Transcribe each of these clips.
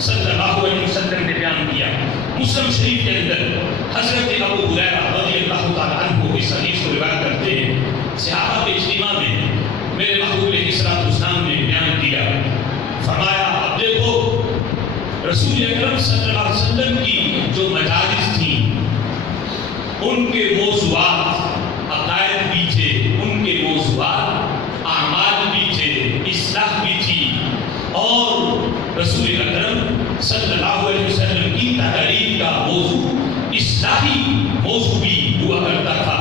صلی اللہ علیہ وسلم نے بیان کیا۔ مسلم شریف کے اندر حضرت ابو ہریرہ رضی اللہ تعالیٰ عنہ اس حدیث کو روایت کرتے ہیں، صحابہ کے اجتماع میں میرے محبوب علیہ السلام نے بیان کیا، فرمایا اب دیکھو رسول اکرم صلی اللہ علیہ وسلم کی جو مجالس تھیں ان کے موضوعات عقائد بھی تھے، ان کے موضوعات اعمال بھی تھے، اصلاح بھی تھی، اور رسول اکرم صلی اللہ علیہ وسلم کی تحریر کا موضوع اصلاحی موضوع بھی ہوا کرتا تھا۔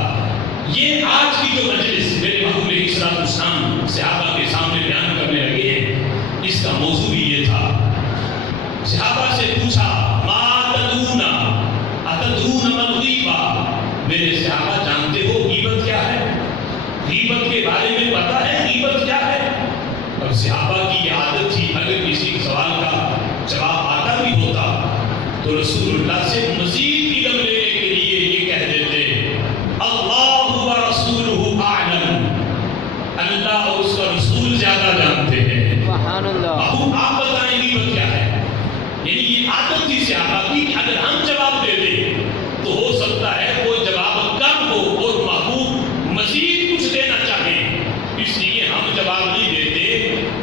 یہ آج کی جو مجلس میرے محبوب علیہ السلام صحابہ کے سامنے بیان کرنے لگے ہیں، اس کا موضوع بھی یہ تھا۔ صحابہ سے پوچھا ما تدرون اتدرون ما الغیبہ، میرے صحابہ جانتے ہو غیبت کیا ہے؟ غیبت کے بارے میں پتہ ہے غیبت کیا ہے؟ اور صحابہ کی یہ عادت تھی اگر کسی سوال کا جواب آتا بھی ہوتا تو رسول اللہ سے مزید علم لینے کے لیے یہ کہہ دیتے اللہ و رسولہ اعلم، اللہ اور اس کا رسول زیادہ جانتے ہیں۔ سبحان اللہ۔ اب آپ بتائیں غیبت کیا ہے؟ یعنی یہ عادت تھی صحابہ کی کہ اگر ہم جواب دے دیں تو ہو سکتا ہے وہ جواب کم ہو اور محبوب مزید کچھ دینا چاہیں، اس لیے ہم جواب نہیں دیتے۔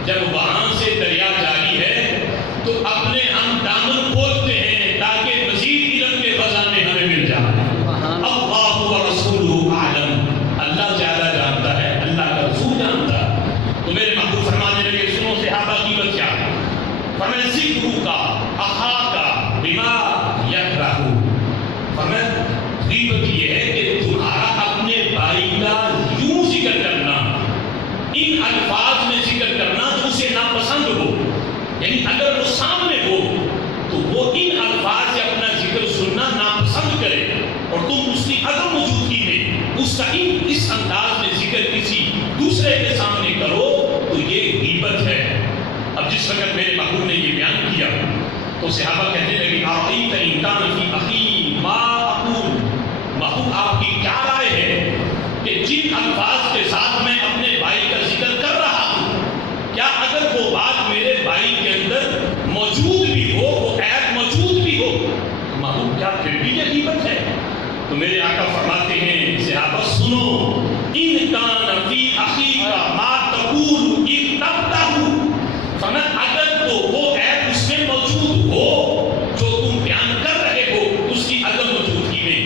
جب وہاں سے دریا جاری ہے تو اپنے ہم دامن کھولتے ہیں تاکہ مزید علم کے خزانے ہمیں مل جائیں۔ اللہ و رسولہ اعلم، اللہ زیادہ جانتا ہے، اللہ کا رسول جانتا ہے۔ تو میرے محبوب فرمانے لگے سنو صحابہ غیبت کیا ہے؟ فرمایا ذکر کا اخا کا بما یکرہ، فرمایا غیبت یہ ہے کہ تمہارا اپنے بھائی کا یوں ذکر کرنا، ان الفاظ میں ذکر کرنا جو اسے ناپسند ہو، یعنی اگر وہ سامنے ہو تو وہ ان الفاظ سے اپنا ذکر سننا ناپسند کرے اور تم اس کی عدم موجودگی میں اس کا اس انداز میں ذکر کسی دوسرے کے سامنے کرو تو یہ غیبت ہے۔ اب جس وقت میرے محبوب نے یہ بیان کیا تو صحابہ کہنے لگے اَرَأَيْتَ إِن كَانَ فِي أَخِي مَا أَقُولُ، محبوب آپ کی کیا رائے ہے کہ جن الفاظ کے ساتھ میں اپنے بھائی کا ذکر کر رہا ہوں، کیا اگر وہ بات میرے بھائی کے اندر موجود بھی ہو، وہ عیب موجود بھی ہو، محبوب کیا پھر بھی یہ غیبت ہے؟ تو میرے آقا فرماتے ہیں صحابہ سنو إِن كَانَ فِي أَخِيكَ مَا تَقُولُ اِتَّبْتَهُ، فرمایا اگر تو وہ عیب اس میں موجود ہو جو تم بیان کر رہے ہو اس کی عدم موجودگی میں،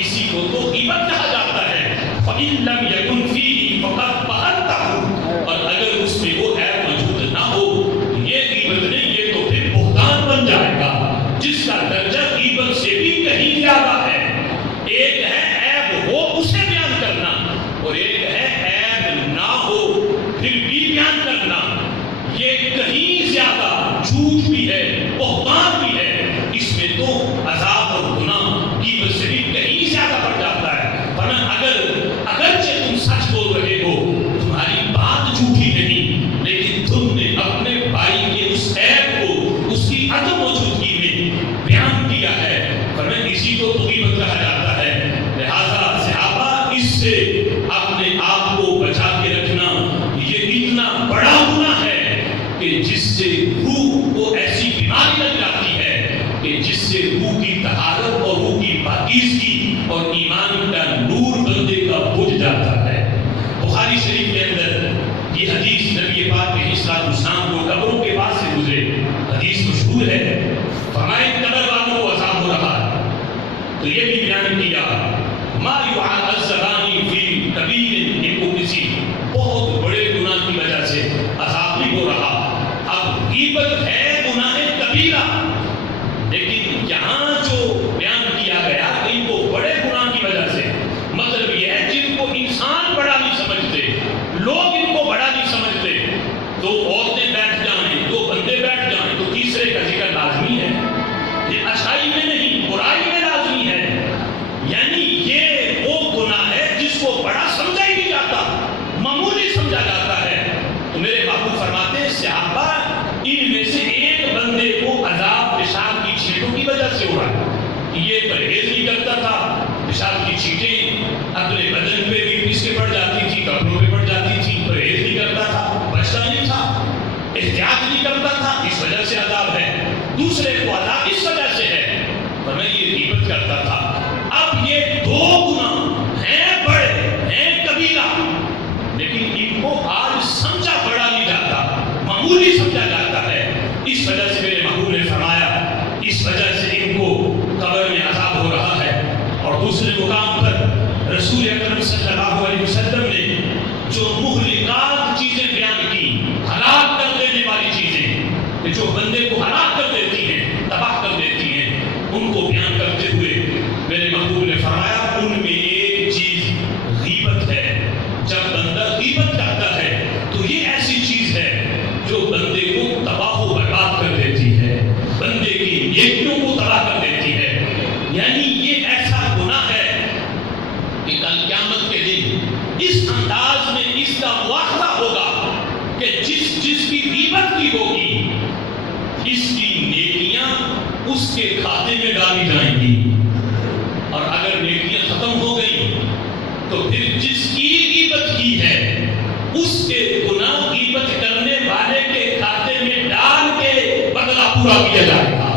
اسی کو تو غیبت کہا جاتا ہے۔ فَإِن لَمْ يَكُنْ فِيهِ فَقَدْ بَهَتَّهُ، اور اگر اس میں وہ عیب موجود نہ ہو یہ غیبت نہیں، یہ تو پھر بہتان بن جائے گا جس کا درجہ غیبت سے بھی کہیں زیادہ ہے۔ ایک ہے عیب ہو اسے بیان کرنا اور ایک ہے عیب نہ ہو پھر بھی بیان کرنا، یہ کہیں زیادہ جھوٹ بھی ہے، بہتان بھی ہے، اس میں تو عذاب اور گناہ غیبت سے بھی کہیں زیادہ بڑھ جاتا ہے۔ ورنہ اگرچہ تم سچ بول رہے ہو، تمہاری بات جھوٹی نہیں، لیکن تم نے اپنے بھائی کے اس عیب کو اس کی عدم موجودگی میں بیان کیا ہے، ورنہ اسی کو تو غیبت کہا جاتا ہے۔ لہذا صحابہ اس سے اپنے آپ کو بچا کے رکھنا یہ اتنا بڑا گناہ ہے کہ جس سے روح کو ایسی بیماری لگ جاتی ہے کہ جس سے روح کی طہارت اور روح کی پاکیزگی اور ایمان کا نور بندے کا بجھ جاتا ہے۔ بخاری شریف کے اندر یہ حدیث نبی پاک علیہ السلام کو قبروں کے پاس سے گزرے، حدیث مشہور ہے، فرمائے قبر والوں کو عذاب ہو رہا ہے تو یہ بھی بیان کیا ما يعذبان فی کبیر، ان کو کسی بہت بڑے گناہ کی وجہ سے عذاب نہیں ہو رہا۔ اب غیبت ہے گناہ کبیرہ، لیکن یہاں جو بیان کیا گیا ان کو بڑے گناہ کی وجہ سے، مطلب یہ ہے جن کو انسان بڑا نہیں سمجھتے، لوگ ان کو بڑا نہیں سمجھتے، دو عورتیں بیٹھ جائیں، دو بندے بیٹھ جائیں تو تیسرے کا ذکر لازمی ہے، یہ اچھائی میں نہیں برائی میں لازمی ہے، یعنی کہ کل قیامت کے دن اس انداز میں اس کا مواخذہ ہوگا کہ جس کی غیبت کی ہوگی اس کی نیکیاں اس کے کھاتے میں ڈالی جائیں گی، اور اگر نیکیاں ختم ہو گئی تو پھر جس کی غیبت کی ہے اس کے گناہ غیبت کرنے والے کے کھاتے میں ڈال کے بدلہ پورا کیا جائے گا۔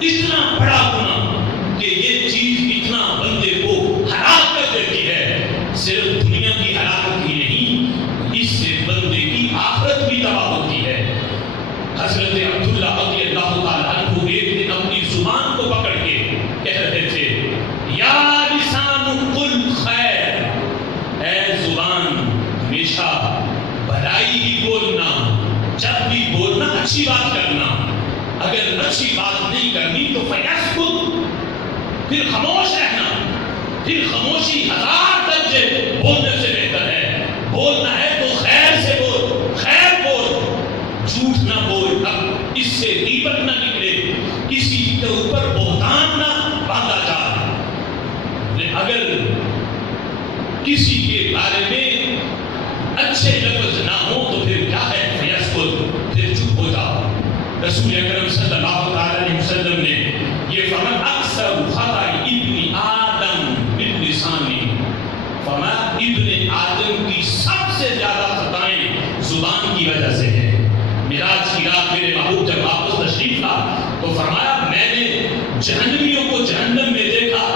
اتنا بڑا گناہ کہ یہ چیز اتنا بندے کو ہلاک کر دیتی ہے، صرف دنیا کی ہلاکت ہی نہیں، اس سے بندے کی آخرت بھی تباہ ہوتی ہے۔ حضرت عبداللہ رضی اللہ تعالیٰ عنہ ایک دن اپنی زبان کو پکڑ کے کہہ رہے تھے، یا لسان قل خیر، اے زبان ہمیشہ بھلائی ہی بولنا، جب بھی بولنا اچھی بات کرنا، اگر اچھی بات نہیں کرنی تو فیسکت، پھر خاموش رہنا، پھر خاموشی ہزار درجے بولنے سے بہتر ہے۔ بولنا ہے تو خیر سے بول، خیر بول، جھوٹ نہ بول، اب اس سے غیبت نہ نکلے، کسی کے اوپر بہتان نہ باندھا جائے۔ اگر کسی کے بارے میں اچھے لفظ نہ ہو تو پھر کیا ہے، فیسکت، پھر چپ ہو جاؤ۔ رسول اکرم صلی اللہ علیہ وسلم نے یہ فرمایا، اکثر خطا ابن آدم باللسانی، فرمایا ابن آدم کی سب سے زیادہ خطائیں زبان کی وجہ سے ہے۔ معراج کی رات میرے محبوب جب واپس تشریف لا تو فرمایا میں نے جہنمیوں کو جہنم میں دیکھا،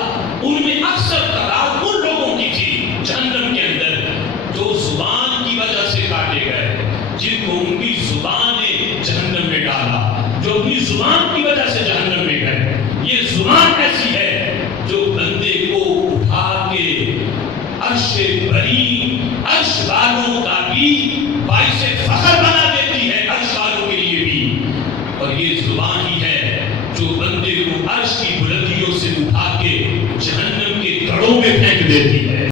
ان میں اکثر تعداد ان لوگوں کی تھی جہنم کے اندر جو زبان کی وجہ سے کاٹے گئے، جن کو ان کی زبان نے جہنم میں ڈالا، جو اپنی زبان کی وجہ سے جہنم میں گئے۔ یہ زبان ایسی ہے جو بندے کو اٹھا کے عرش بری، عرش والوں کا بھی باعث فخر بنا دیتی ہے، عرش والوں کے لیے بھی، اور یہ زبان ہی ہے جو بندے کو عرش کی بلندیوں سے اٹھا کے جہنم کے گڑھوں میں پھینک دیتی ہے۔